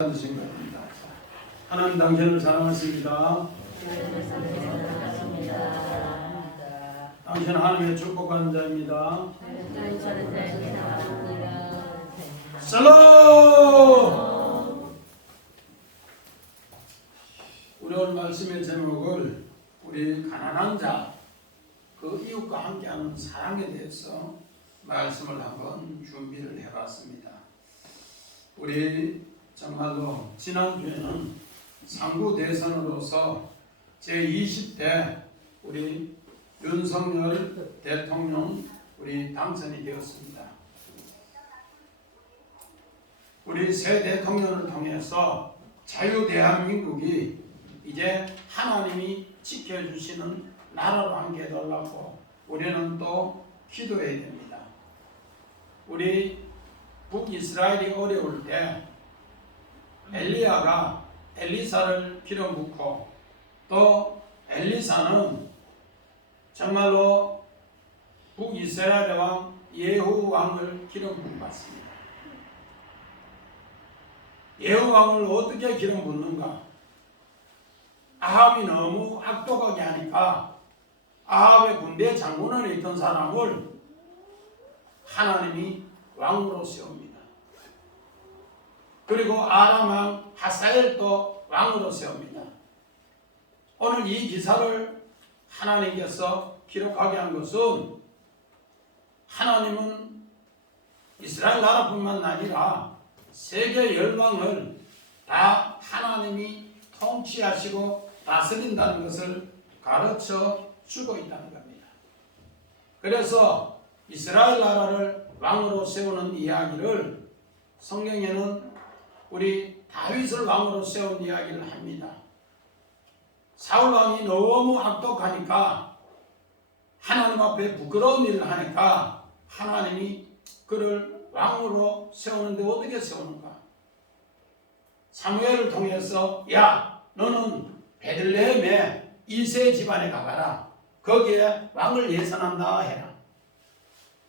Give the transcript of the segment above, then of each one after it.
받으신 겁니다. 하나님 당신을 사랑하십니다. 당신은 하나님의 축복하는 자입니다. 샬롬! 우리 오늘 말씀의 제목을 우리 가난한 자, 그 이웃과 함께하는 사랑에 대해서 말씀을 한번 준비를 해봤습니다. 우리 정말로 지난주에는 상부 대선으로서 제20대 우리 윤석열 대통령 우리 당선이 되었습니다. 우리 새 대통령을 통해서 자유대한민국이 이제 하나님이 지켜주시는 나라로 함께 해달라고 우리는 또 기도해야 됩니다. 우리 북이스라엘이 어려울 때 엘리야가 엘리사를 빌어묻고 또 엘리사는 정말로 북이스라엘 왕 예후 왕을 기름부었습니다. 예후 왕을 어떻게 기름붓는가? 아합이 너무 악독하게 하니까 아합의 군대 장군원에 있던 사람을 하나님이 왕으로 세웁니다. 그리고 아람 왕 하사엘도 왕으로 세웁니다. 오늘 이 기사를 하나님께서 기록하게 한 것은 하나님은 이스라엘 나라뿐만 아니라 세계 열방을 다 하나님이 통치하시고 다스린다는 것을 가르쳐 주고 있다는 겁니다. 그래서 이스라엘 나라를 왕으로 세우는 이야기를 성경에는 우리 다윗을 왕으로 세운 이야기를 합니다. 사울 왕이 너무 악독하니까 하나님 앞에 부끄러운 일을 하니까 하나님이 그를 왕으로 세우는데 어떻게 세우는가? 사무엘을 통해서 야 너는 베들레헴에 이세 집안에 가봐라. 거기에 왕을 예선한다 해라.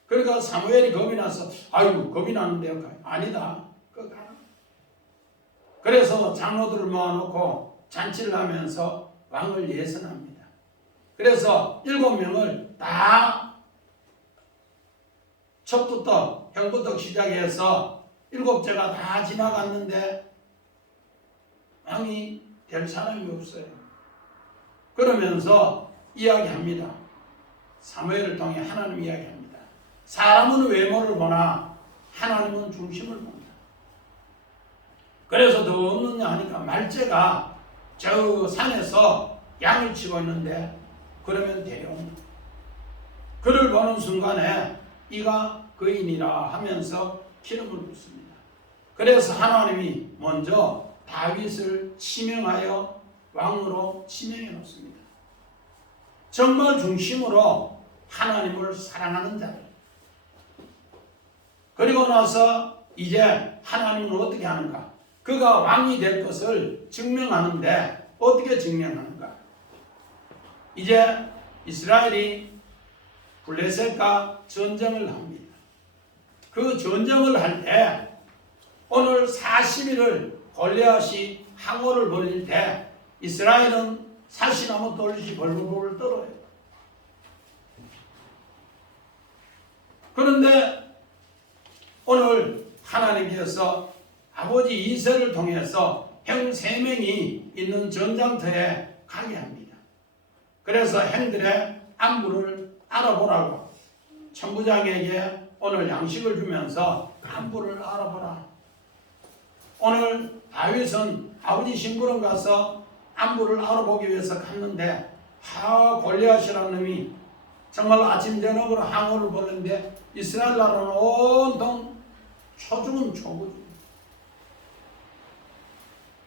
그러니까 사무엘이 겁이 나서 아이고 겁이 나는데요. 아니다. 그거 가라. 그래서 장로들을 모아놓고 잔치를 하면서 왕을 예선합니다. 그래서 7명을 다 첫부터 형부터 시작해서 7제가 다 지나갔는데 왕이 될 사람이 없어요. 그러면서 이야기합니다. 사무엘을 통해 하나님 이야기합니다. 사람은 외모를 보나 하나님은 중심을 본다. 그래서 더 없느냐 하니까 말제가 저 산에서 양을 치고 있는데 그러면 데려온다. 그를 보는 순간에 이가 그인이라 하면서 기름을 붓습니다. 그래서 하나님이 먼저 다윗을 지명하여 왕으로 지명해 놓습니다. 정말 중심으로 하나님을 사랑하는 자들. 그리고 나서 이제 하나님은 어떻게 하는가? 그가 왕이 될 것을 증명하는데 어떻게 증명하는가? 이제 이스라엘이 블레셋과 전쟁을 합니다. 그 전쟁을 할 때 오늘 40일을 골리앗이 항오를 벌일 때 이스라엘은 사시나무 돌듯이 벌벌 떨어요. 그런데 오늘 하나님께서 아버지 이세를 통해서 형 3명이 있는 전장터에 가게 합니다. 그래서 형들의 안부를 알아보라고 천부장에게 오늘 양식을 주면서 안부를 알아보라. 오늘 다윗은 아버지 심부름 가서 안부를 알아보기 위해서 갔는데 골리앗이라는 놈이 정말 아침 저녁으로 항오를 벌는데 이스라엘 나라는 온통 초중은 초구죠.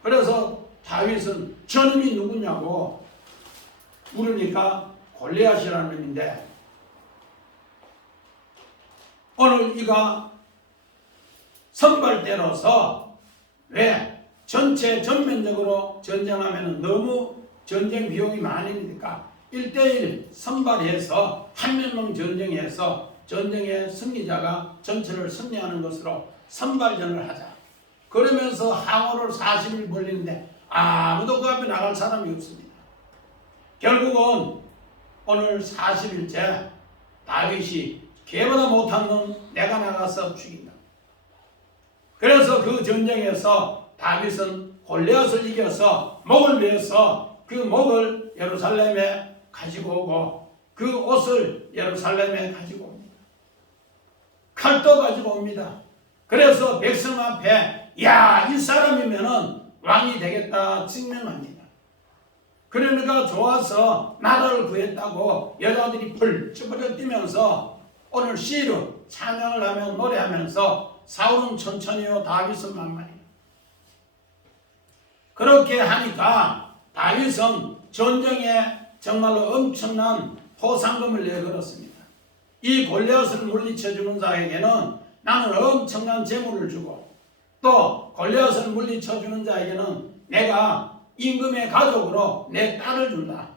그래서 다윗은 저 놈이 누구냐고 물으니까 골리앗이라는 놈인데 오늘 이가 선발대로서 왜 전체 전면적으로 전쟁하면 너무 전쟁 비용이 많으니까 1대1 선발해서 한 명만 전쟁해서 전쟁의 승리자가 전체를 승리하는 것으로 선발전을 하자. 그러면서 항우를 40일 벌리는데 아무도 그 앞에 나갈 사람이 없습니다. 결국은 오늘 40일째 다윗이 걔보다 못한 놈 내가 나가서 죽인다. 그래서 그 전쟁에서 다윗은 골리앗을 이겨서 목을 베어서 그 목을 예루살렘에 가지고 오고 그 옷을 예루살렘에 가지고 옵니다. 칼도 가지고 옵니다. 그래서 백성 앞에 야, 이 사람이면은 왕이 되겠다 증명합니다. 그러니까 좋아서 나라를 구했다고 여자들이 펄쩍펄쩍 뛰면서 오늘 시로 찬양을 하며 노래하면서 사울은 천천히요 다윗은 만만히요. 그렇게 하니까 다윗은 전쟁에 정말로 엄청난 포상금을 내걸었습니다. 이 골리앗을 물리쳐주는 자에게는 나는 엄청난 재물을 주고 또 골리앗을 물리쳐주는 자에게는 내가 임금의 가족으로 내 딸을 준다.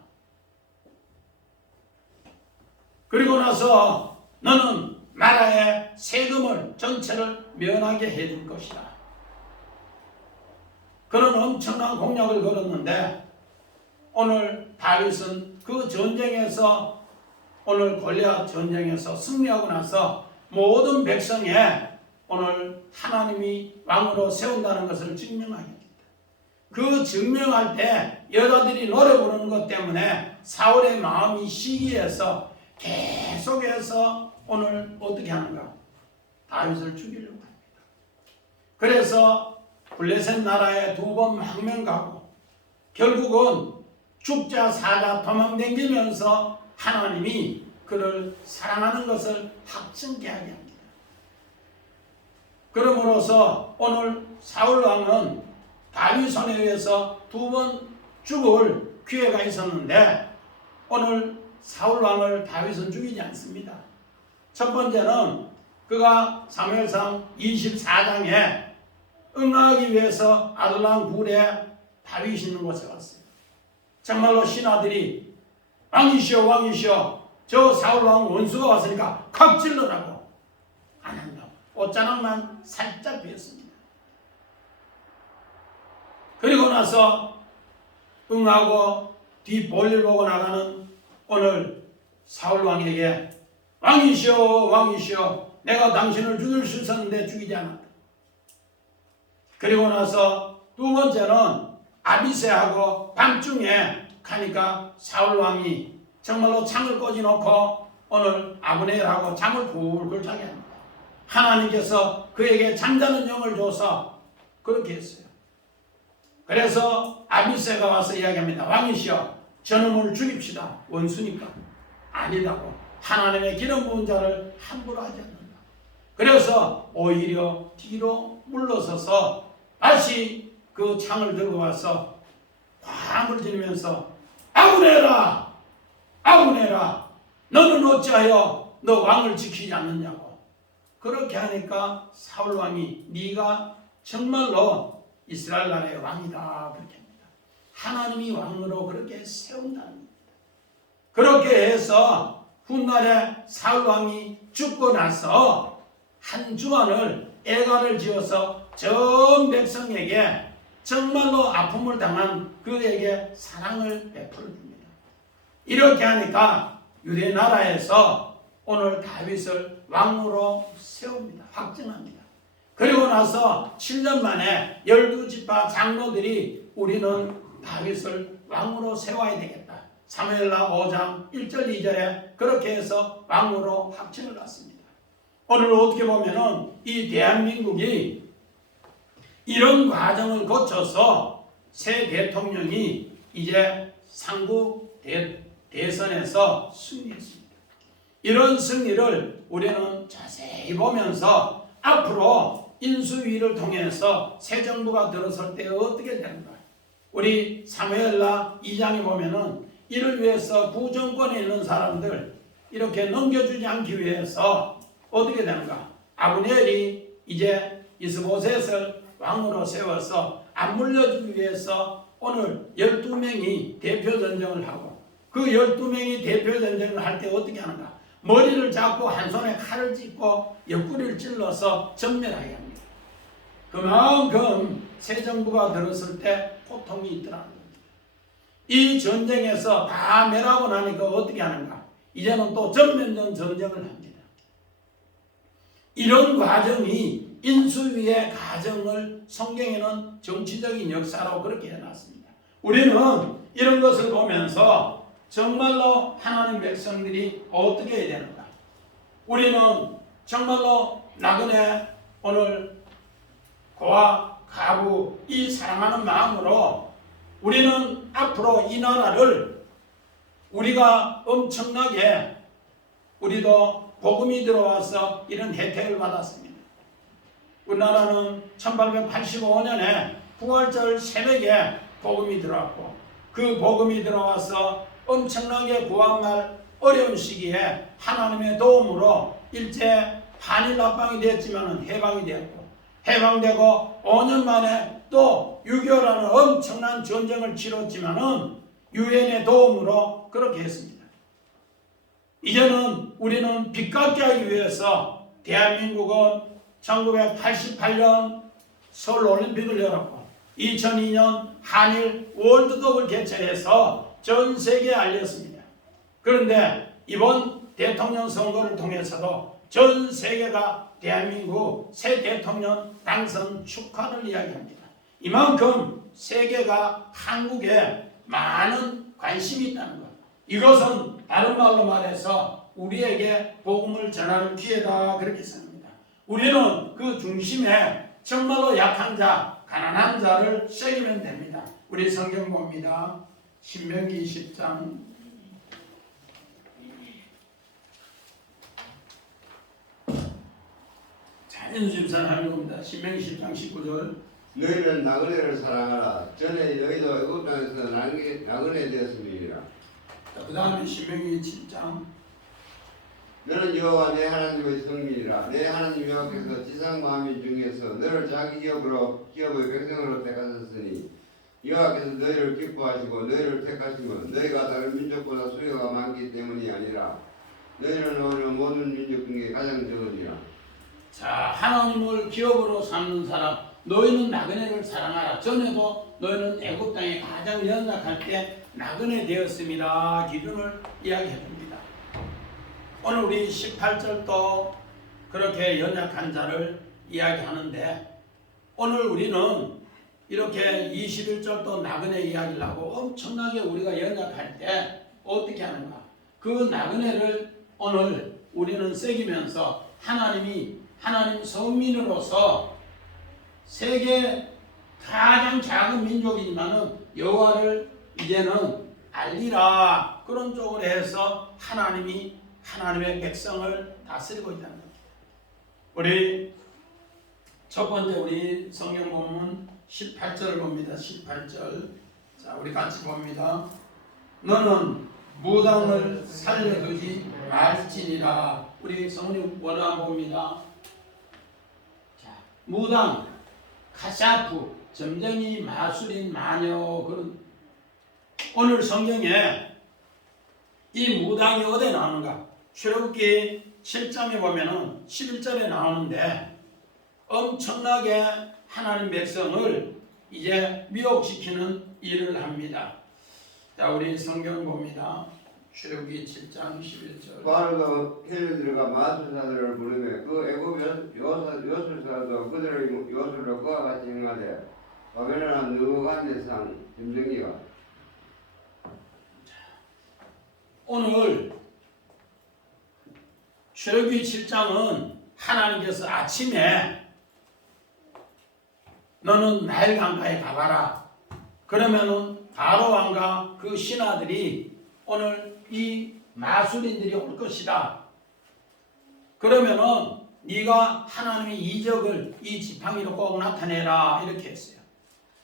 그리고 나서 너는 나라의 세금을 전체를 면하게 해줄 것이다. 그런 엄청난 공약을 걸었는데 오늘 다윗은 그 전쟁에서 오늘 골리앗 전쟁에서 승리하고 나서 모든 백성에 오늘 하나님이 왕으로 세운다는 것을 증명하게 됩니다. 그 증명할 때 여자들이 노래 부르는 것 때문에 사울의 마음이 시기해서 계속해서 오늘 어떻게 하는가? 다윗을 죽이려고 합니다. 그래서 블레셋 나라에 2번 망명 가고 결국은 죽자 사자 도망다니면서 하나님이 그를 사랑하는 것을 확증케 하게 합니다. 그러므로서 오늘 사울 왕은 다윗 손에 의해서 2번 죽을 기회가 있었는데 오늘 사울 왕을 다윗은 죽이지 않습니다. 첫 번째는 그가 사무엘상 24장에 응하기 위해서 아둘람 굴에 다윗이 있는 곳에 갔어요. 정말로 신하들이 왕이시여 왕이시여 저 사울 왕 원수가 왔으니까 칵 찔러라고 안 한다고 옷자락만 살짝 비었습니다. 그리고 나서 응하고 뒤 볼일 보고 나가는 오늘 사울 왕에게 왕이시여 왕이시여 내가 당신을 죽일 수 있었는데 죽이지 않았다. 그리고 나서 2번째는 아비새하고 밤중에 가니까 사울 왕이 정말로 창을 꽂아놓고 오늘 아브넬하고 잠을 굴굴 자게 합니다. 하나님께서 그에게 잠자는 영을 줘서 그렇게 했어요. 그래서 아비새가 와서 이야기합니다. 왕이시여 저놈을 죽입시다. 원수니까. 아니라고. 하나님의 기름 부은 자를 함부로 하지 않는다. 그래서 오히려 뒤로 물러서서 다시 그 창을 들고 와서 쾅을 지르면서 아브넬아 아브넬아 너는 어찌하여 너 왕을 지키지 않느냐고. 그렇게 하니까 사울 왕이 네가 정말로 이스라엘 나라의 왕이다 그렇게 합니다. 하나님이 왕으로 그렇게 세운다는 겁니다. 그렇게 해서 훗날에 사울 왕이 죽고 나서 한 주만을 애가를 지어서 전 백성에게 정말로 아픔을 당한 그에게 사랑을 베풀어 줍니다. 이렇게 하니까 유대 나라에서 오늘 다윗을 왕으로 세웁니다. 확정합니다. 그리고 나서 7년 만에 12지파 장로들이 우리는 다윗을 왕으로 세워야 되겠다. 사무엘하 5장 1절 2절에 그렇게 해서 왕으로 확정을 났습니다. 오늘 어떻게 보면은 이 대한민국이 이런 과정을 거쳐서 새 대통령이 이제 상부 대선에서 승리했습니다. 이런 승리를 우리는 자세히 보면서 앞으로 인수위를 통해서 새 정부가 들어설 때 어떻게 되는가. 우리 사무엘하 2장에 보면은 이를 위해서 구정권에 있는 사람들 이렇게 넘겨주지 않기 위해서 어떻게 되는가. 아브넬이 이제 이스보셋을 왕으로 세워서 안 물려주기 위해서 오늘 12명이 대표전쟁을 하고 그 12명이 대표전쟁을 할 때 어떻게 하는가. 머리를 잡고 한 손에 칼을 짚고 옆구리를 찔러서 전멸하게 합니다. 그만큼 새 정부가 들었을 때 고통이 있더라는 겁니다. 이 전쟁에서 다 멸하고 나니까 어떻게 하는가? 이제는 또 전면전 전쟁을 합니다. 이런 과정이 인수위의 과정을 성경에는 정치적인 역사로 그렇게 해놨습니다. 우리는 이런 것을 보면서 정말로 하나님 백성들이 어떻게 해야 되는가? 우리는 정말로 나그네 오늘 고아 가부 이 사랑하는 마음으로 우리는 앞으로 이 나라를 우리가 엄청나게 우리도 복음이 들어와서 이런 혜택을 받았습니다. 우리나라는 1885년에 부활절 새벽에 복음이 들어왔고 그 복음이 들어와서 엄청나게 구한말 어려운 시기에 하나님의 도움으로 일제 한일 합방이 됐지만 해방이 되었고 해방되고 5년 만에 또 6.25라는 엄청난 전쟁을 치렀지만 유엔의 도움으로 그렇게 했습니다. 이제는 우리는 빚 갚게 하기 위해서 대한민국은 1988년 서울올림픽을 열었고 2002년 한일 월드컵을 개최해서 전 세계에 알렸습니다. 그런데 이번 대통령 선거를 통해서도 전 세계가 대한민국 새 대통령 당선 축하를 이야기합니다. 이만큼 세계가 한국에 많은 관심이 있다는 것. 이것은 다른 말로 말해서 우리에게 복음을 전하는 기회다 그렇게 생각합니다. 우리는 그 중심에 정말로 약한 자, 가난한 자를 새기면 됩니다. 우리 성경 봅니다. 신명기 10장 인수집산 하는 겁니다. 신명기 10장 19절 너희는 나그네를 사랑하라. 전에 너희도 애굽 땅에서 나그네 되었음이니라. 그 다음에 신명기 7장 너는 여호와 내 하나님의 성민이라. 내 하나님 여호와께서 지상 만민 중에서 너를 자기 기업의 백성으로 택하셨으니 여호와께서 너희를 기뻐하시고 너희를 택하시면 너희가 다른 민족보다 수요가 많기 때문이 아니라 너희는 오히려 모든 민족 중에 가장 적으니라. 자, 하나님을 기업으로 삼는 사람, 너희는 나그네를 사랑하라. 전에도 너희는 애굽 땅에 가장 연약할 때 나그네 되었습니다. 기준을 이야기해 줍니다. 오늘 우리 18절도 그렇게 연약한 자를 이야기하는데 오늘 우리는 이렇게 21절도 나그네 이야기를 하고 엄청나게 우리가 연약할 때 어떻게 하는가? 그 나그네를 오늘 우리는 새기면서 하나님 성민으로서 세계 가장 작은 민족이지만은 여호와를 이제는 알리라 그런 쪽으로 해서 하나님의 백성을 다스리고 있다는 겁니다. 우리 첫 번째 우리 성경 본문 18절을 봅니다. 18절. 자, 우리 같이 봅니다. 너는 무당을 살려두지 말지니라. 우리 성령 원어 봅니다. 자, 무당, 카샤프, 점쟁이, 마술인, 마녀 그런 오늘 성경에 이 무당이 어디에 나오는가? 출애굽기 7장에 보면은 11절에 나오는데 엄청나게 하나님 백성을 이제 미혹시키는 일을 합니다. 자, 우리 성경 봅니다. 출애굽기 7장 11절. 바로가 헬에 들어가 마술사들을 부르며 그 애굽 요술사도 그들의 요술로 그와 같이 행하되 바벨론 느부갓네살 점쟁이가 오늘 출애굽기 7장은 하나님께서 아침에 너는 나일 강가에 가봐라. 그러면은 바로 왕과 그 신하들이 오늘 이 마술인들이 올 것이다. 그러면은 네가 하나님의 이적을 이 지팡이로 꼭 나타내라 이렇게 했어요.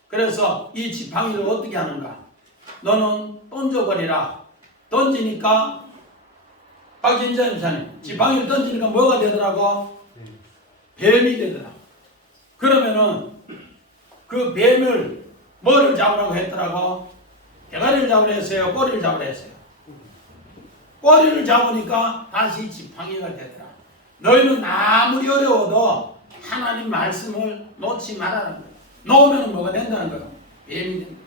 그래서 이 지팡이를 어떻게 하는가? 너는 던져버리라. 던지니까 박진자 임사님 지팡이를 던지니까 뭐가 되더라고? 뱀이 되더라고. 그러면은 그 뱀을 뭐를 잡으라고 했더라고? 대가리를 잡으라 했어요? 꼬리를 잡으라 했어요? 꼬리를 잡으니까 다시 지팡이가 되더라. 너희는 아무리 어려워도 하나님 말씀을 놓지 말라는 거예요. 놓으면 뭐가 된다는 거예요? 뱀이 된다.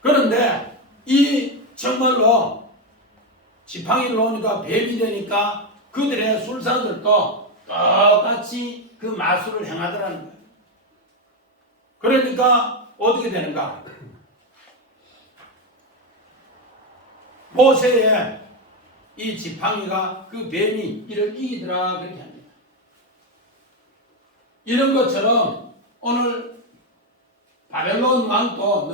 그런데 이 정말로 지팡이를 놓으니까 뱀이 되니까 그들의 술사들도 똑같이 그 마술을 행하더라는 거예요. 그러니까 어떻게 되는가? 모세의 이 지팡이가 그 뱀이 이를 이기더라 그렇게 합니다. 이런 것처럼 오늘 바벨론 왕도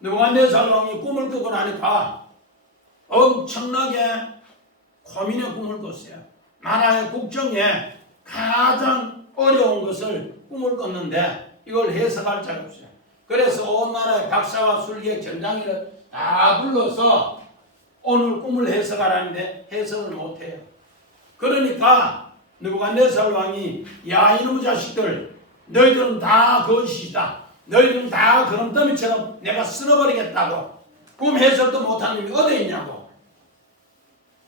느부갓네살 왕이 꿈을 꾸고 나니까 엄청나게 고민의 꿈을 꿨어요. 나라의 국정에 가장 어려운 것을 꿈을 꿨는데 이걸 해석할 자가 없어요. 그래서 온 나라의 박사와 술객 전장이를 다 불러서 오늘 꿈을 해석하라는데 해석을 못해요. 그러니까 느부갓네살 왕이 야 이놈의 자식들 너희들은 다 거짓이다. 너희들은 다 그런더미처럼 내가 쓸어버리겠다고 꿈 해석도 못하는 놈이 어디 있냐고.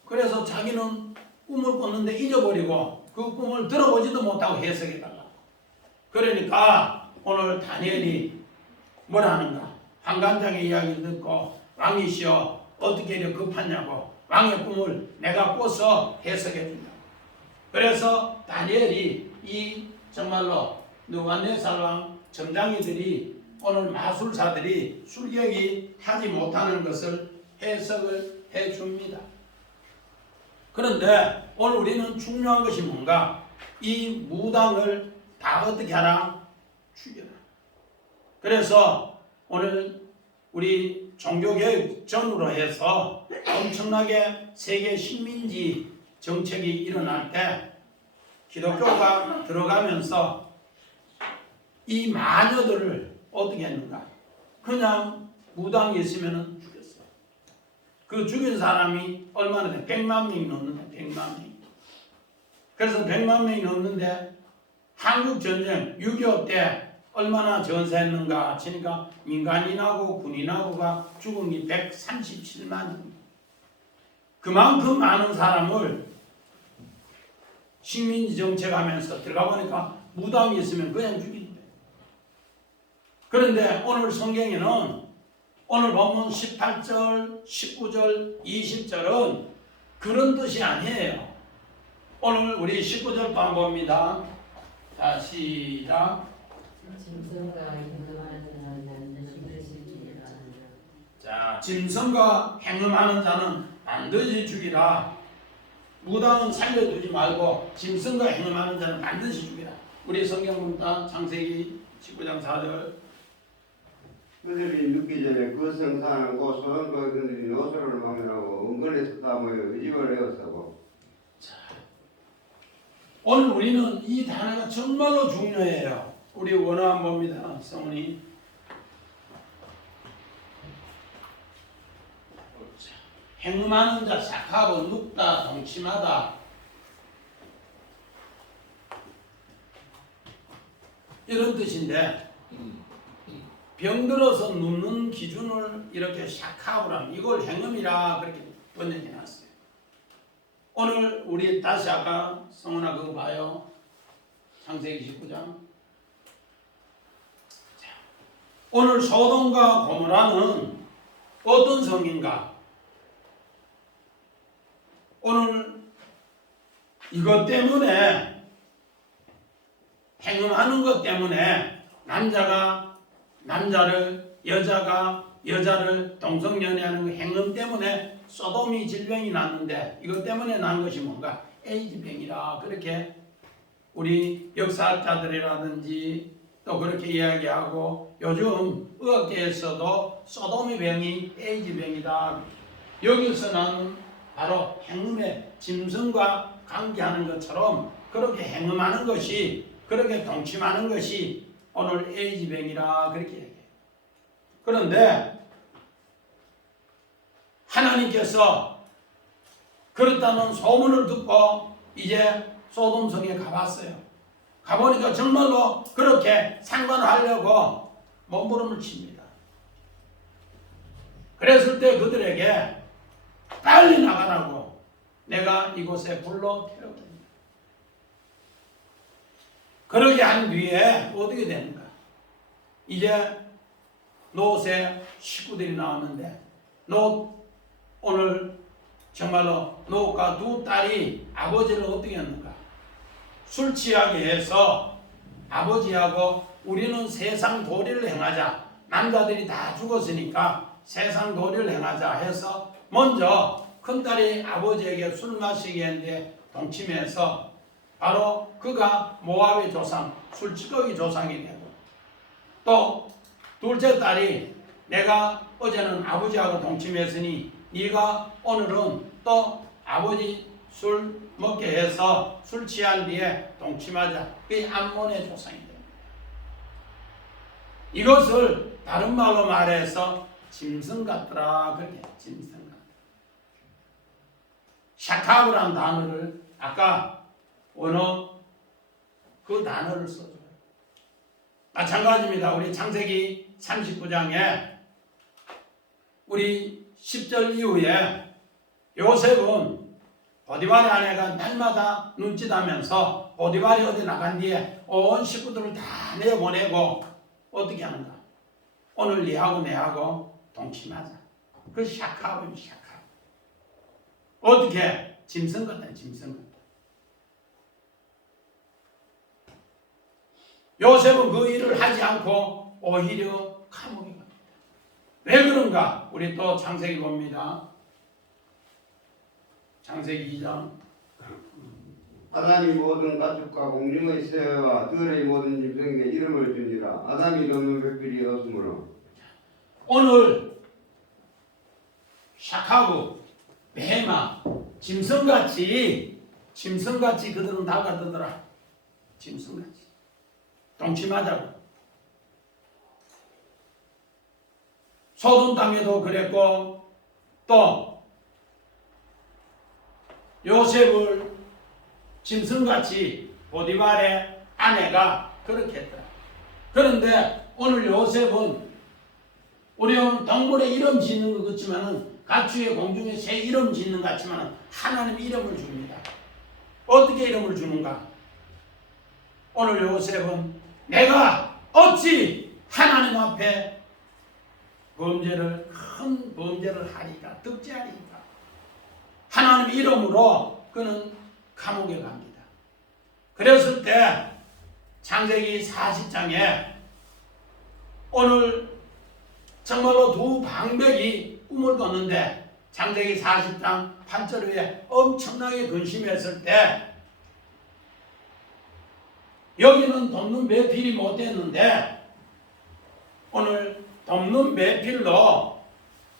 그래서 자기는 꿈을 꿨는데 잊어버리고 그 꿈을 들어보지도 못하고 해석해달라고. 그러니까 오늘 다니엘이 뭐라 하는가. 환관장의 이야기를 듣고 왕이시여 어떻게 이렇게 급하냐고 왕의 꿈을 내가 꿔서 해석해 준다. 그래서 다니엘이 이 정말로 느부갓네살 왕 점장이들이 오늘 마술사들이 술객이 하지 못하는 것을 해석을 해 줍니다. 그런데 오늘 우리는 중요한 것이 뭔가? 이 무당을 다 어떻게 하라? 죽여라. 그래서 오늘 우리 종교개혁 전후로 해서 엄청나게 세계 식민지 정책이 일어날 때 기독교가 들어가면서 이 마녀들을 어떻게 했는가? 그냥 무당이 있으면 죽였어요. 그 죽인 사람이 얼마나 돼? 100만 명이 넘는데 100만 명. 그래서 100만 명이 넘는데 한국전쟁 6.25 때 얼마나 전사했는가 치니까 민간인하고 군인하고가 죽은 게 137만 명. 그만큼 많은 사람을 식민지 정책하면서 들어가 보니까 무당이 있으면 그냥 죽인대. 그런데 오늘 성경에는 오늘 본문 18절, 19절, 20절은 그런 뜻이 아니에요. 오늘 우리 19절 또 한번 봅니다. 자, 시작. 자, 짐승과 행음하는 자는 반드시 죽이라. 무당은 살려두지 말고 짐승과 행음하는 자는 반드시 죽이라. 우리 성경입니다. 창세기 19장 4절. 그들이 눕기 전에 그 성산은 곧 소돔과 그들이 노소를 망연하고 은근에서 다 모여 그 집을 에워싸고. 오늘 우리는 이 단어가 정말로 중요해요. 우리 원어 한번 봅니다. 성훈이. 행음하는 자, 착하고 눕다, 동침하다. 이런 뜻인데 병들어서 눕는 기준을 이렇게 샥하고 하면 이걸 행음이라 그렇게 번역해 놨어요. 오늘 우리 다시 아까 성훈아 그거 봐요. 창세기 19장. 오늘 소돔과 고모라는 어떤 성인가? 오늘 이것 때문에 행음하는 것 때문에 남자가 남자를 여자가 여자를 동성연애하는 그 행음 때문에 소돔이 질병이 났는데 이것 때문에 난 것이 뭔가? 에이즈병이라 그렇게 우리 역사학자들이라든지 또 그렇게 이야기하고 요즘 의학계에서도 소돔의 병이 에이즈병이다. 여기서 나는 바로 행음의 짐승과 관계하는 것처럼 그렇게 행음하는 것이 그렇게 동침하는 것이 오늘 에이즈병이라 그렇게 얘기해요. 그런데 하나님께서 그렇다는 소문을 듣고 이제 소돔성에 가봤어요. 가보니까 정말로 그렇게 상관하려고 몸부림을 칩니다. 그랬을 때 그들에게 빨리 나가라고 내가 이곳에 불러 태우겠다. 그러게 한 뒤에 어떻게 되는가? 이제 롯의 식구들이 나왔는데 롯 오늘 정말로 롯과 두 딸이 아버지를 어떻게 했는가? 술 취하게 해서 아버지하고 우리는 세상 도리를 행하자. 남자들이 다 죽었으니까 세상 도리를 행하자 해서 먼저 큰딸이 아버지에게 술 마시게 했는데 동침해서 바로 그가 모압의 조상, 술찌꺼기 조상이 되고 또 둘째 딸이 내가 어제는 아버지하고 동침했으니 네가 오늘은 또 아버지 술 먹게 해서 술 취한 뒤에 동침하자. 그게 암몬의 조상이 됩니다. 이것을 다른 말로 말해서 짐승 같더라. 그렇게 짐승 같더라. 샤카브라는 단어를 아까 언어 그 단어를 써줘요. 마찬가지입니다. 우리 창세기 39장에 우리 10절 이후에 요셉은 보디발의 아내가 날마다 눈짓하면서 보디발이 어디 나간 뒤에 온 식구들을 다 내보내고 어떻게 하는가? 오늘 니하고 내하고 동침하자. 그 샤카브입니다. 샤카브. 어떻게? 짐승 같다. 짐승 같다. 요셉은 그 일을 하지 않고 오히려 감옥에 갑니다. 왜 그런가? 우리 또 창세기 봅니다. 창세기 2장. 아담이 모든 가축과 공중의 새와 들의 모든 짐승에게 이름을 주니라. 아담이 넘는 백필이 없으므로. 오늘 샤카브, 베헤마, 짐승같이 그들은 다가들더라. 짐승같이 동침하자고. 소돔 땅에도 그랬고 또 요셉을 짐승같이 보디발의 아내가 그렇게 했더라. 그런데 오늘 요셉은 우리는 동물의 이름 짓는 것 같지만은 가축의 공중의 새 이름 짓는 것 같지만은 하나님 이름을 줍니다. 어떻게 이름을 주는가? 오늘 요셉은 내가 어찌 하나님 앞에 큰 범죄를 하리까 득죄하리까 하나님 이름으로 그는 감옥에 갑니다. 그랬을 때 창세기 40장에 오늘 정말로 두 방백이 꿈을 꿨는데 창세기 40장 8절 후에 엄청나게 근심했을 때 여기는 덮는 배필이 못됐는데 오늘 덮는 배필로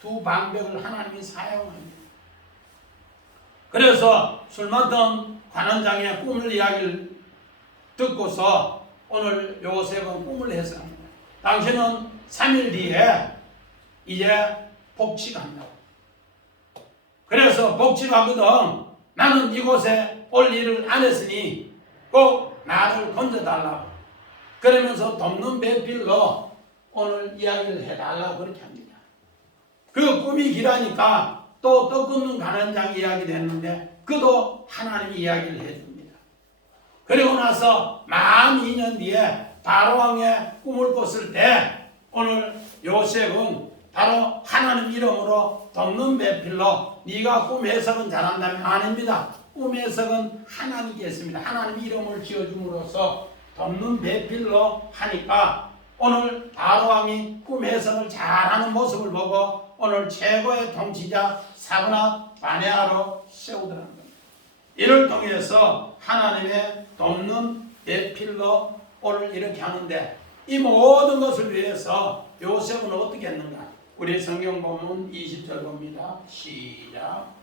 두 방백을 하나님이 사용합니다. 그래서 술 맡던 관원장의 꿈을 이야기를 듣고서 오늘 요셉은 꿈을 해석합니다. 당신은 3일 뒤에 이제 복직한다고. 그래서 복직하거든 나는 이곳에 올 일을 안 했으니 꼭 나를 건져달라고. 그러면서 덮는 배필로 오늘 이야기를 해달라고 그렇게 합니다. 그 꿈이 길하니까 또 떡 굽는 관원장 이야기 됐는데 그도 하나님이 이야기를 해줍니다. 그리고 나서 만 2년 뒤에 바로왕의 꿈을 꿨을 때 오늘 요셉은 바로 하나님 이름으로 덮는 배필로 네가 꿈 해석은 잘한다면 아닙니다. 꿈 해석은 하나님께서입니다. 하나님 이름을 지어줌으로써 덮는 배필로 하니까 오늘 바로왕이 꿈 해석을 잘하는 모습을 보고 오늘 최고의 통치자 사브나 바네아로 세우더라는 겁니다. 이를 통해서 하나님의 돕는 배필로 오늘 이렇게 하는데 이 모든 것을 위해서 요셉은 어떻게 했는가? 우리 성경 본문 20절 봅니다. 시작.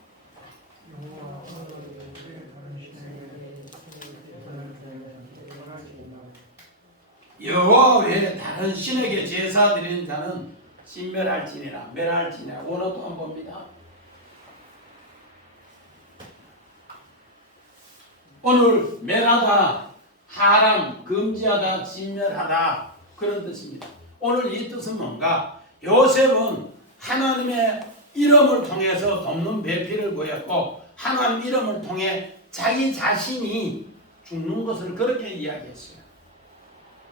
여호와 외에 다른 신에게 제사 드리는 자는 신멸할지니라. 멸할지니라. 원어 또 한번 봅니다. 오늘 멸하다, 하람, 금지하다, 진멸하다 그런 뜻입니다. 오늘 이 뜻은 뭔가? 요셉은 하나님의 이름을 통해서 돕는 배필을 구했고 하나님 이름을 통해 자기 자신이 죽는 것을 그렇게 이야기했어요.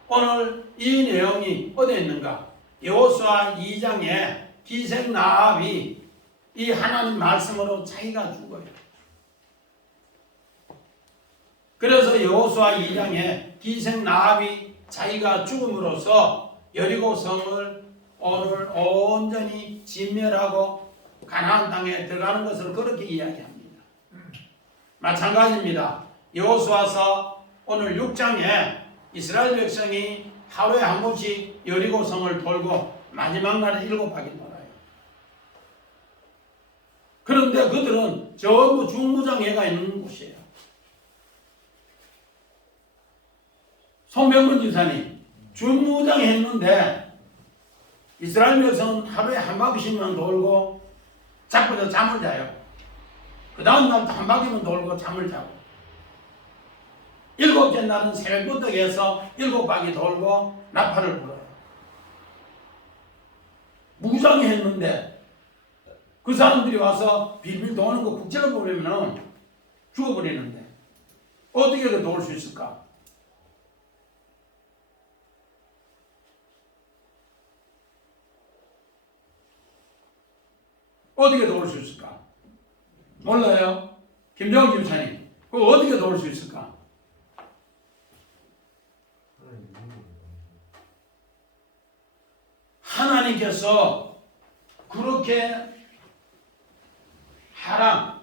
오늘 이 내용이 어디에 있는가? 여호수아 2장에 기생 라합이 이 하나님 말씀으로 자기가 죽어요. 그래서 여호수아 2장에 기생 라합이 자기가 죽음으로써 여리고 성을 오늘 온전히 진멸하고 가나안 땅에 들어가는 것을 그렇게 이야기합니다. 마찬가지입니다. 여호수아서 오늘 6장에 이스라엘 백성이 하루에 한 번씩 여리고 성을 돌고 마지막 날에 7바퀴 돌아요. 그런데 그들은 전부 중무장애가 있는 곳이에요. 송병문 지사님, 중무장했는데 이스라엘 백성은 하루에 한 바퀴씩만 돌고 자꾸 잠을 자요. 그 다음 날 한 바퀴만 돌고 잠을 자고, 7째 날은 새벽부터 해서 7바퀴 돌고 나팔을 불어요. 무장했는데 그 사람들이 와서 빌빌 도는 거 국제를 보려면 죽어버리는데 어떻게 도울 수 있을까? 어떻게 도울 수 있을까? 몰라요? 김정은 집사님, 그거 어떻게 도울 수 있을까? 하나님께서 그렇게 하라,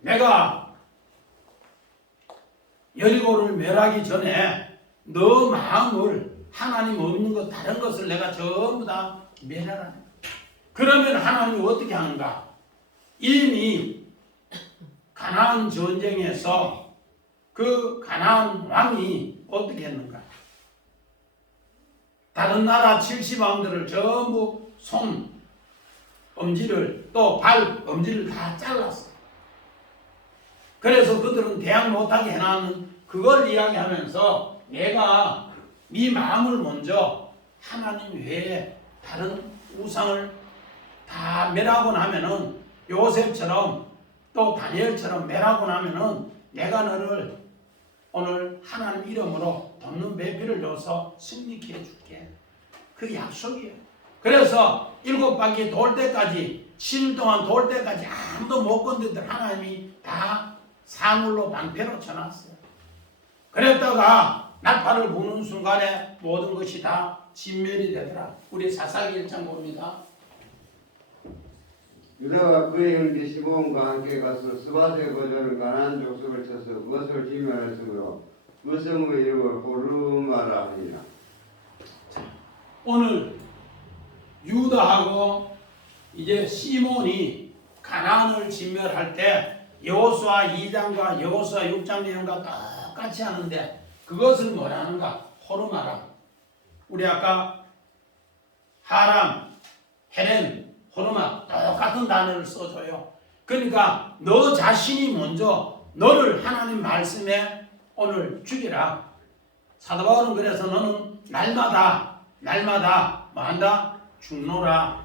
내가 여리고를 멸하기 전에 너 마음을 하나님 없는 것 다른 것을 내가 전부 다 멸하라. 그러면 하나님이 어떻게 하는가? 이미 가나안 전쟁에서 그 가나안 왕이 어떻게 했는가? 다른 나라 70왕들을 전부 손 엄지를 또 발 엄지를 다 잘랐어. 그래서 그들은 대항 못하게 해놨는 그걸 이야기하면서 내가 네 마음을 먼저 하나님 외에 다른 우상을 다 멸하고 나면은 요셉처럼 또 다니엘처럼 멸하고 나면은 내가 너를 오늘 하나님 이름으로 돕는 배필을 줘서 승리케 해줄게. 그 약속이에요. 그래서 7바퀴 돌 때까지 7일 동안 돌 때까지 아무도 못 건드들 하나님이 다 사물로 방패로 쳐놨어요. 그랬다가 나팔을 부는 순간에 모든 것이 다 진멸이 되더라. 우리 사사기 1장 봅니다. 유다가 그의 형제 시므온과 함께 가서 스밧의 거절을 가나안 족속을 쳐서 그것을 진멸하였으므로 그 성읍의 이름을 호르마라 하니라. 오늘 유다하고 이제 시몬이 가나안을 진멸할 때 여호수아 2장과 여호수아 6장 내용과 똑같이 하는데 그것을 뭐라는가? 호르마라. 우리 아까 하람, 헤렘, 호르마 똑같은 단어를 써줘요. 그러니까 너 자신이 먼저 너를 하나님 말씀에 오늘 죽이라. 사도 바울은 그래서 너는 날마다 뭐 한다? 죽노라.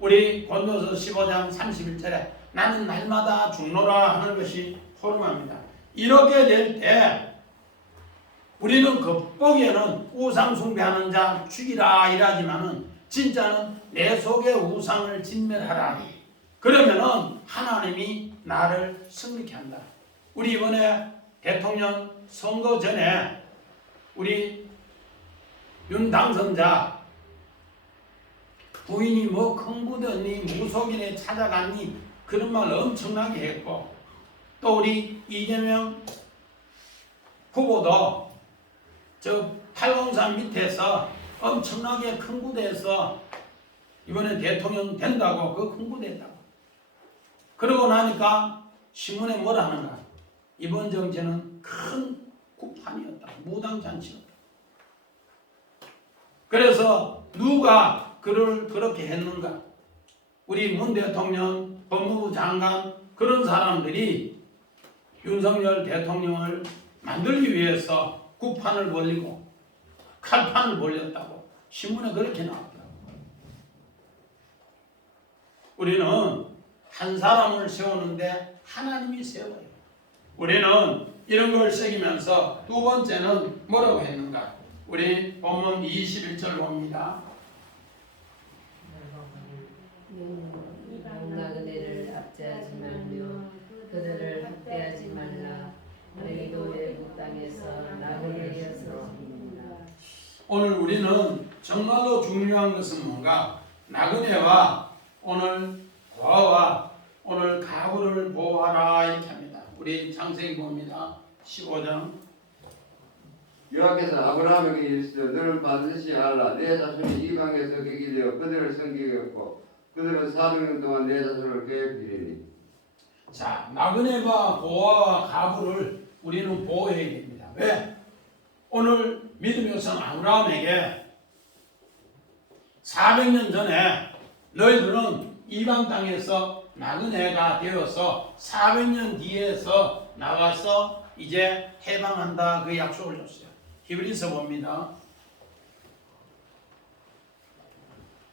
우리 고린도서 15장 31절에 나는 날마다 죽노라 하는 것이 호르마입니다. 이렇게 될 때 우리는 겉보기에는 우상 숭배하는 자 죽이라 이라지만은 진짜는 내 속의 우상을 진멸하라. 그러면은 하나님이 나를 승리케 한다. 우리 이번에 대통령 선거 전에 우리 윤 당선자 부인이 뭐 큰부더니 무속인에 찾아갔니 그런 말 엄청나게 했고, 또 우리 이재명 후보도 저 팔공산 밑에서 엄청나게 큰 구대에서 이번에 대통령 된다고 그 큰 구대했다고. 그러고 나니까 신문에 뭐라 하는가? 이번 정치는 큰 구판이었다. 무당잔치였다. 그래서 누가 그를 그렇게 했는가? 우리 문 대통령, 법무부 장관 그런 사람들이 윤석열 대통령을 만들기 위해서 구판을 벌리고 칼판을 벌렸다고 신문에 그렇게 나왔더라고요. 우리는 한 사람을 세우는데 하나님이 세워요. 우리는 이런 걸 새기면서 두 번째는 뭐라고 했는가? 우리 본문 21절 봅니다. 나그네를 압제하지 말며 그들을 학대하지 말라. 너희도 외국 땅에서 나그네여서 오늘 우리는 정말로 중요한 것은 뭔가? 나그네와 오늘 고아와 오늘 가부를 보호하라 이렇게 합니다. 우리 창세기 봅니다. 15장. 여호와께서 아브라함에게 이르시되 너는 반드시 알라 내 자손이 이방에서 객이 되어 그들을 섬기겠고 그들은 400년 동안 내 자손을 괴롭히리니. 자, 나그네와 고아와 가부를 우리는 보호해야 됩니다. 왜? 오늘 믿음의 여성 아브라함에게 400년 전에 너희들은 이방 땅에서 나그네가 되어서 400년 뒤에서 나가서 이제 해방한다 그 약속을 줬어요. 히브리서 봅니다.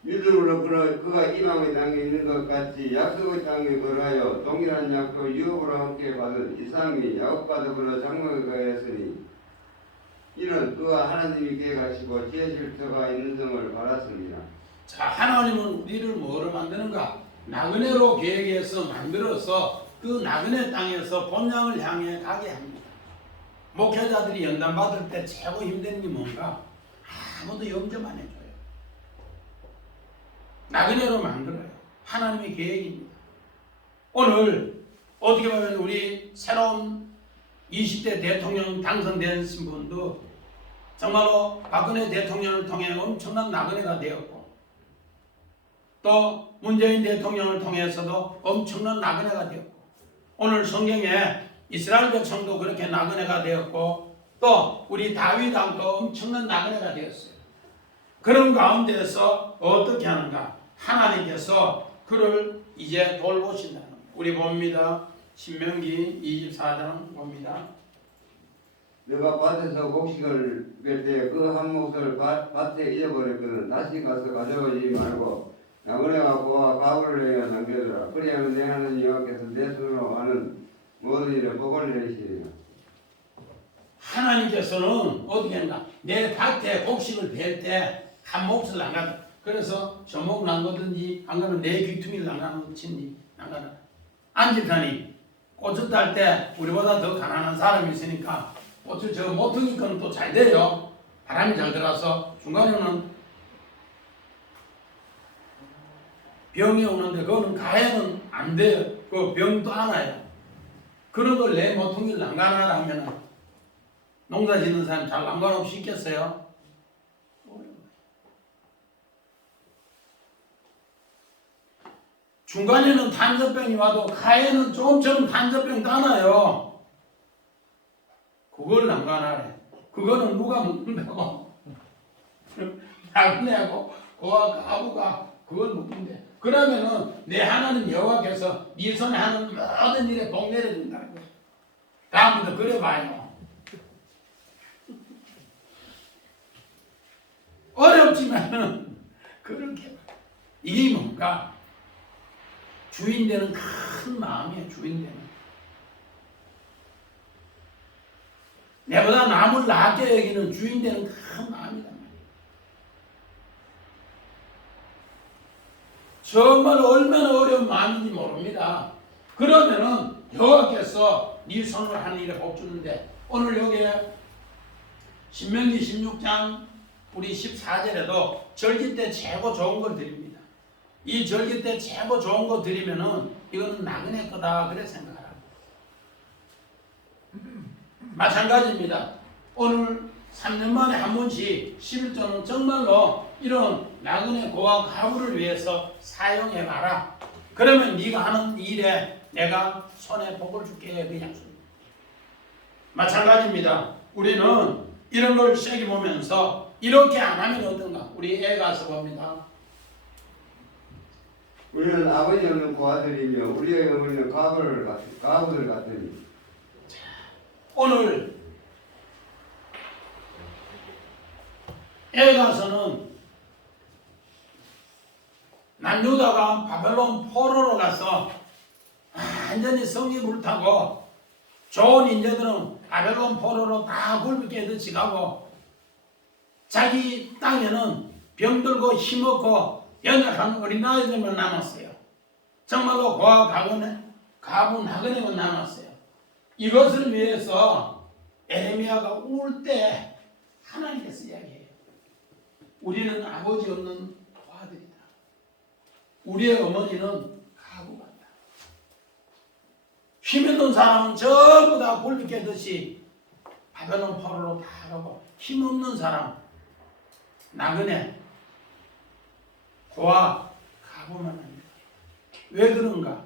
믿음으로 그가 이방의 땅에 있는 것 같이 약속의 땅에 거하여 동일한 약속을 유업으로 함께 받은 이삭이 야곱과 더불어 장막에 거하였으니 이는 그와 하나님이 계획하시고 지으실 터가 있는 성을 바랐습니다. 자, 하나님은 우리를 뭐로 만드는가? 나그네로 계획해서 만들어서 그 나그네 땅에서 본향을 향해 가게 합니다. 목회자들이 연단 받을 때 최고 힘든 게 뭔가? 아무도 염증 안 해줘요. 나그네로 만들어요. 하나님의 계획입니다. 오늘 어떻게 보면 우리 새로운 20대 대통령 당선된 분도 정말로 박근혜 대통령을 통해 엄청난 나그네가 되었고 또 문재인 대통령을 통해서도 엄청난 나그네가 되었고 오늘 성경에 이스라엘 백성도 그렇게 나그네가 되었고 또 우리 다윗 왕도 엄청난 나그네가 되었어요. 그런 가운데서 어떻게 하는가? 하나님께서 그를 이제 돌보신다는 겁니다. 우리 봅니다. 신명기 24장 봅니다. 너가 밭에서 곡식을 뺄 때 그 한 몫을 밭에 잊어버렸거든 다시 가서 가져오지 말고 나그네와 고아 가부를 내어 남겨두라. 그리하면 내 하나님 여호와께서 내 손으로 하는 모든 일에 복을 내리시리라. 하나님께서는 어떻게 한다? 내 밭에 곡식을 뺄 때 한 몫을 남간다. 그래서 저목 난 거든지 안 그러면 내 귀퉁이를 남가는지 남가다. 안집사니 꽃을 딸 때 우리보다 더 가난한 사람이 있으니까 꽃을 저 모퉁이 거는 또 잘 돼요. 바람이 잘 들어서 중간에는 병이 오는데 그거는 가해는 안 돼요. 그 병도 안 와요. 그런 걸 내 모퉁이를 남가나라 하면은 농사 짓는 사람 잘 남간 없이 있겠어요? 중간에는 탄저병이 와도 가에는 조금처럼 탄저병 따나요. 그걸 남간하래. 그거는 누가 먹는다고? 나그네하고 고아 가부가 그걸 먹는데. 그러면은 내 하나님 여호와께서 네 손에 하는 모든 일에 복 내려준다는 거예요. 다음부터 그래 봐요. 어렵지만은 그렇게 봐. 이게 뭔가? 주인 되는 큰 마음이에요. 주인 되는. 내보다 남을 낫게 여기는 주인 되는 큰 마음이란 말이에요. 정말 얼마나 어려운 마음인지 모릅니다. 그러면은 여호와께서 네 손으로 하는 일에 복 주는데 오늘 여기에 신명기 16장 우리 14절에도 절기 때 최고 좋은 걸 드립니다. 이 절기 때 최고 좋은 거 드리면은 이거는 나그네 거다 그래 생각하라. 마찬가지입니다. 오늘 3년 만에 한 번씩 11조는 정말로 이런 나그네 고아 가부를 위해서 사용해봐라. 그러면 네가 하는 일에 내가 손에 복을 줄게 그 약속입니다. 마찬가지입니다. 우리는 이런 걸 세게 보면서 이렇게 안 하면 어떤가? 우리 애 가서 봅니다. 우리는 아버지 없는 고아들이며 우리의 어머니는 가부들 같으니. 오늘 애가서는 남유다가 바벨론 포로로 가서 완전히 성이 불타고 좋은 인재들은 바벨론 포로로 다 굴비게 가고 자기 땅에는 병들고 힘없고 연약한 어린아이들만 남았어요. 정말로 고아 가부 나그네만 남았어요. 이것을 위해서 에레미야가 울 때 하나님께서 이야기해요. 우리는 아버지 없는 고아들이다. 우리의 어머니는 가부간다. 힘있는 사람은 전부 다 굴비 깨듯이 바벨론 포로로 다 가고 힘없는 사람 나그네 고아 가부만 합니다. 왜 그런가?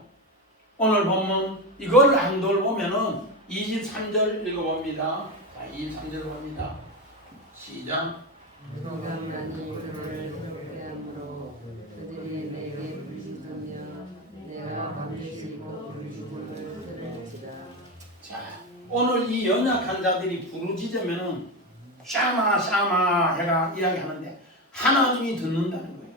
오늘 보면 이걸 안 돌보면은 23절 읽어봅니다. 자, 23절 봅니다. 시작. 동감난이 그들을 괴롭게 하므로 그들이 내게 부르짖으며 내가 반드시 곧 부르짖음을 들을지라. 자, 오늘 이 연약한 자들이 부르짖으면은 샤마 샤마 해가 이야기하는데 하나님이 듣는다는 거예요.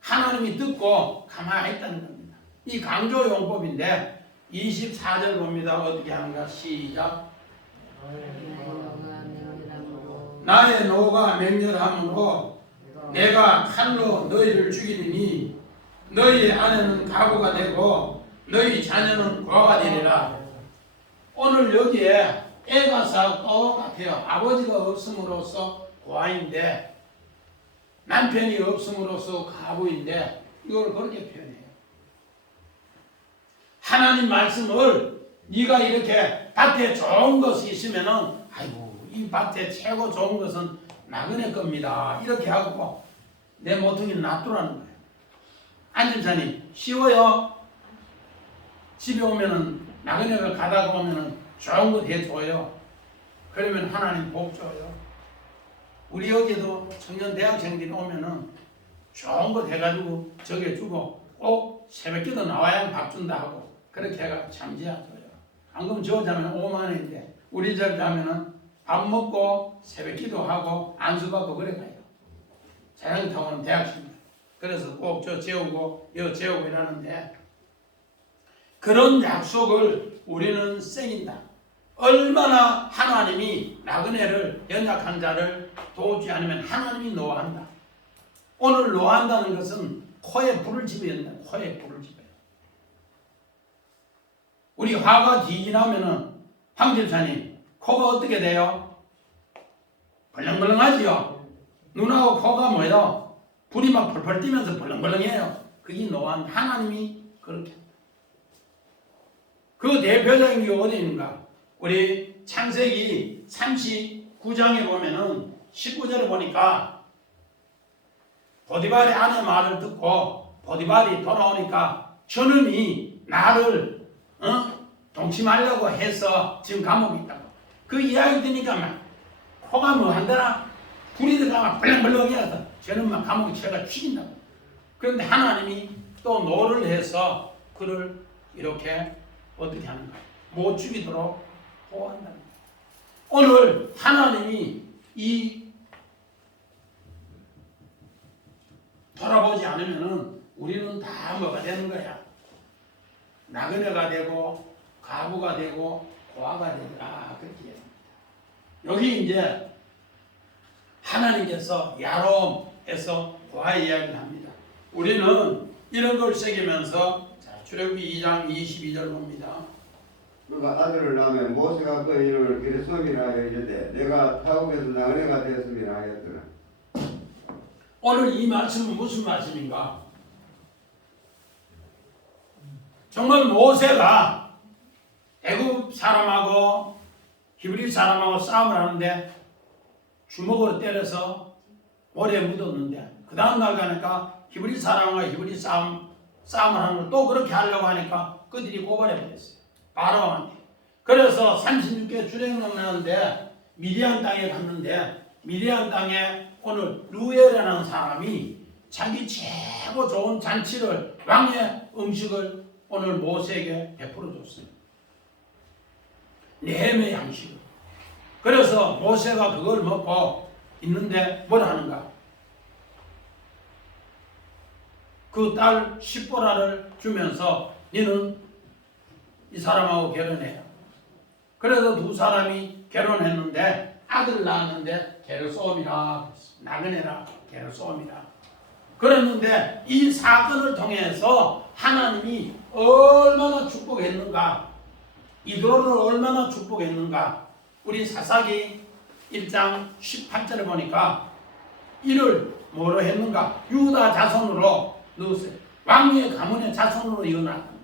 하나님이 듣고 가만히 있다는 겁니다. 이 강조 용법인데 24절 봅니다. 어떻게 하는가? 시작. 나의 노가 맹렬함으로 내가 칼로 너희를 죽이리니 너희 아내는 가부가 되고 너희 자녀는 고아가 되리라. 오늘 여기에 애가사 똑같아요. 아버지가 없음으로써 고아인데 남편이 없음으로써 가부인데 이걸 그렇게 표현해요. 하나님 말씀을 네가 이렇게 밭에 좋은 것이 있으면은 아이고 이 밭에 최고 좋은 것은 나그네 겁니다. 이렇게 하고 내 모퉁이를 놔두라는 거예요. 안집사님 쉬워요. 집에 오면은 나그네가 가다가 오면은 좋은 거 대줘요. 그러면 하나님 복 줘요. 우리 여기도 청년 대학생들이 오면은 좋은 거 대가지고 저게 주고 꼭 새벽기도 나와야 밥 준다 하고 그렇게 해가 참지해줘요. 안 그러면 저 자면 5만 원인데 우리 집 가면은 밥 먹고 새벽기도 하고 안수받고 그래 가요. 자영타운 대학생. 그래서 꼭 저 재우고 여 재우고 이러는데 그런 약속을 우리는 새긴다. 얼마나 하나님이 나그네를 연약한 자를 도우지 않으면 하나님이 노한다. 오늘 노한다는 것은 코에 불을 지어야 된다. 코에 불을 지어요. 우리 화가 뒤지 나면은 황집사님 코가 어떻게 돼요? 벌렁벌렁하지요. 눈하고 코가 뭐예요? 불이 막 펄펄 뛰면서 벌렁벌렁해요. 그게 노한 하나님이 그렇게 한다. 그 대표적인 게 어디 있는가? 우리 창세기 39장에 보면은 19절에 보니까 보디발의 아내 말을 듣고 보디발이 돌아오니까 저놈이 나를 동침하려고 해서 지금 감옥에 있다고. 그 이야기 들으니까 막 코가 뭐 한다나 불이 들어가면 벌렁벌렁해서 저는 막 감옥에 채가 죽인다고. 그런데 하나님이 또 노를 해서 그를 이렇게 어떻게 하는가? 못 죽이도록 보호한다는 거예요. 오늘 하나님이 이 돌아보지 않으면은 우리는 다 뭐가 되는 거야? 나그네가 되고 가부가 되고 고아가 되더라. 그렇게 해요. 여기 이제 하나님께서 야롬에서 고아 이야기를 합니다. 우리는 이런 걸 새기면서 출애굽기 2장 22절 봅니다. 그가 아들을 낳으면 모세가 그 이름을 게르솜이라 이르되 내가 타국에서 나그네가 되었음이라 하였더라. 오늘 이 말씀은 무슨 말씀인가? 정말 모세가 애굽 사람하고 히브리 사람하고 싸움을 하는데 주먹으로 때려서 오래 묻었는데 그 다음 날 가니까 히브리 사람과 히브리 싸움을 하는 걸 또 그렇게 하려고 하니까 그들이 고발해 버렸어요. 바로한테. 그래서 36개 출애굽을 하는데 미디안 땅에 갔는데 미디안 땅에 오늘 루엘이라는 사람이 자기 최고 좋은 잔치를 왕의 음식을 오늘 모세에게 베풀어 줬어요. 네헤미야 양식을. 그래서 모세가 그걸 먹고 있는데 뭐라 하는가? 그 딸 십보라를 주면서 너는 이 사람하고 결혼해요. 그래서 두 사람이 결혼했는데 아들 낳았는데 개를 쏘음이라 나그네라 개를 쏘음이라 그랬는데 이 사건을 통해서 하나님이 얼마나 축복했는가, 이들을 얼마나 축복했는가. 우리 사사기 1장 18절에 보니까 이를 뭐로 했는가? 유다 자손으로 넣었어요. 왕의 가문의 자손으로 이어났다.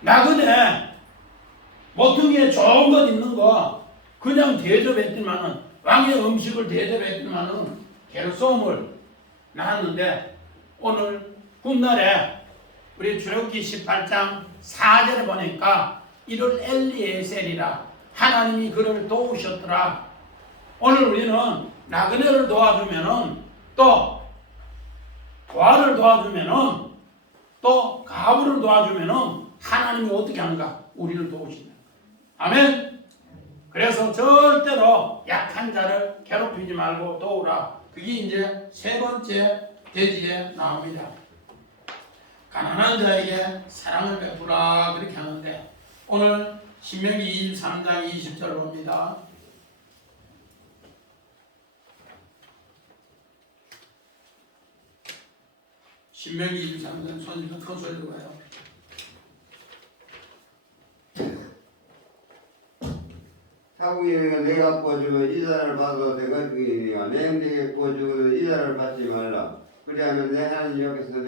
나그네 모퉁이에 좋은 것 있는 거 그냥 대접했지만은, 왕의 음식을 대접했지만은 게르솜을 낳았는데, 오늘 훗날에 우리 출애굽기 18장 4절에 보니까 이를 엘리에셀이라 하나님이 그를 도우셨더라. 오늘 우리는 나그네를 도와주면은, 또 고아를 도와주면은, 또 가부를 도와주면은 하나님이 어떻게 하는가? 우리를 도우신다. 아멘. 그래서 절대로 약한 자를 괴롭히지 말고 도우라. 그게 이제 세 번째 대지에 나옵니다. 가난한 자에게 사랑을 베푸라 그렇게 하는데, 오늘 신명기 23장 20절 봅니다. 신명기 23장 손좀 큰 소리로 가요. 타국이니까 내가 구워주고 이자를 받아도 되거니와 내 형제에게 구워주고도 이자를 받지 말라. 그리하면 내 하나님 여기서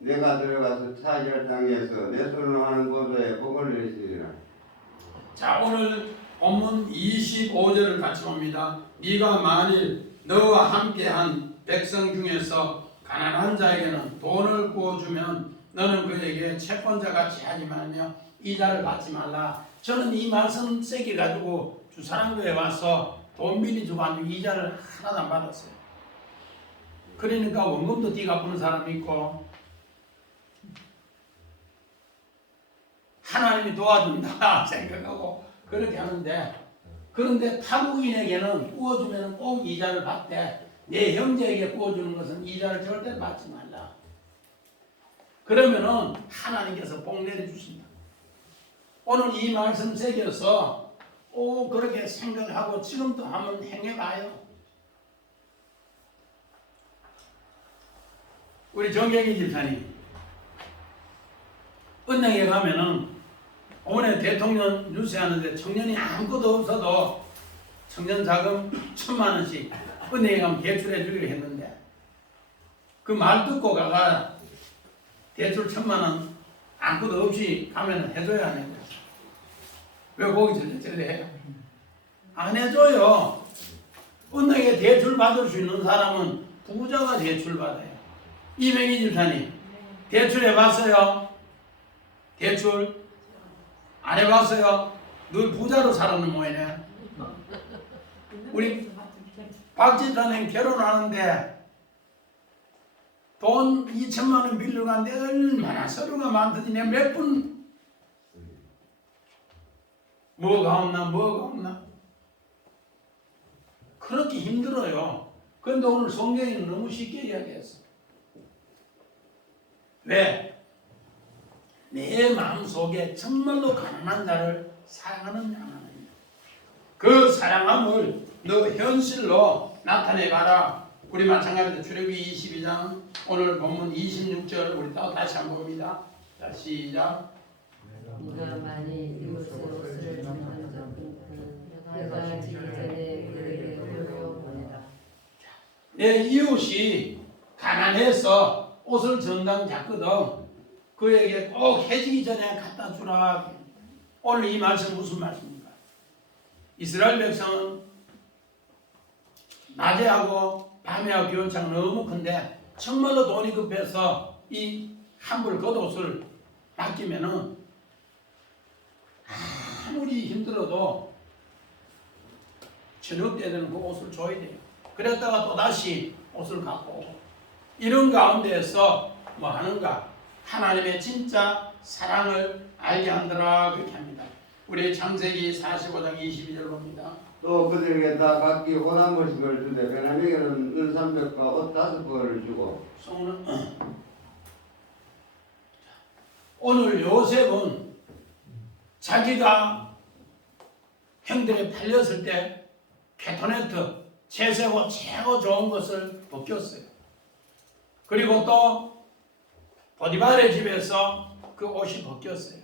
내가 들어가서 차지할 땅에서 내 손으로 하는 보도에 복을 내시리라. 자, 오늘 본문 25절을 같이 봅니다. 네가 만일 너와 함께한 백성 중에서 가난한 자에게는 돈을 구워주면 너는 그에게 채권자같이 하지 말며 이자를 받지 말라. 저는 이 말씀 세게 가지고 주사랑교에 와서 돈 빌려주고 아주 이자를 하나도 안 받았어요. 그러니까 원금도 뒤 갚는 사람이 있고 하나님이 도와준다 생각하고 그렇게 하는데, 그런데 타국인에게는 구워주면 꼭 이자를 받되 내 형제에게 구워주는 것은 이자를 절대 받지 말라. 그러면은 하나님께서 복 내려주신다. 오늘 이 말씀 새겨서 그렇게 생각하고 지금도 한번 행해봐요. 우리 정경희 집사님 은행에 가면은 오늘 대통령 뉴스하는데 청년이 아무것도 없어도 청년 자금 1,000만 원씩 은행에 가면 대출해 주기로 했는데, 그 말 듣고 가가 대출 1,000만 원 아무것도 없이 가면 해줘야 하는 거야. 왜 거기서 저래? 안 해줘요. 은행에 대출 받을 수 있는 사람은 부자가 대출 받아요. 이명희 집사님 대출 해봤어요? 대출 안 해봤어요? 늘 부자로 살았는 모양이네. 우리 박 집사님 결혼하는데 돈 2,000만 원 빌려고 하는데 얼마나 서류가 많더니 내가 몇 분 뭐가 없나 그렇게 힘들어요. 그런데 오늘 성경이 너무 쉽게 이야기했어. 왜? 내 마음속에 정말로 가난한 자를 사랑하는 하나님, 그 사랑함을 너 현실로 나타내봐라. 우리 마찬가지로 출애굽기 22장 오늘 본문 26절 우리 또 다시 한번 봅니다. 자, 시작. 네가 만일 이웃의 옷을 접는 적은 내가 지기 전에 그에게 홀로 보내라. 내 이웃이 가난해서 옷을 정당 잡거든. 그에게 꼭 해지기 전에 갖다 주라. 오늘 이 말씀 무슨 말씀입니까? 이스라엘 백성은 낮에 하고 밤에 하고 기온차가 너무 큰데 정말로 돈이 급해서 이 한벌 겉옷을 맡기면은 아무리 힘들어도 저녁 때 되는 그 옷을 줘야 돼요. 그랬다가 또 다시 옷을 갖고 오고, 이런 가운데에서 뭐 하는가? 하나님의 진짜 사랑을 알게 한다라 그렇게 합니다. 우리 창세기 45장 22절 봅니다. 또 그들에게 다 각기 옷 한 벌씩을 주되 베냐민에게는 은 300과 옷 5벌을 주고. 오늘 요셉은 자기가 형들에 팔렸을 때 케토네트 채색옷 최고 좋은 것을 벗겼어요. 그리고 또 보디발의 집에서 그 옷이 벗겼어요.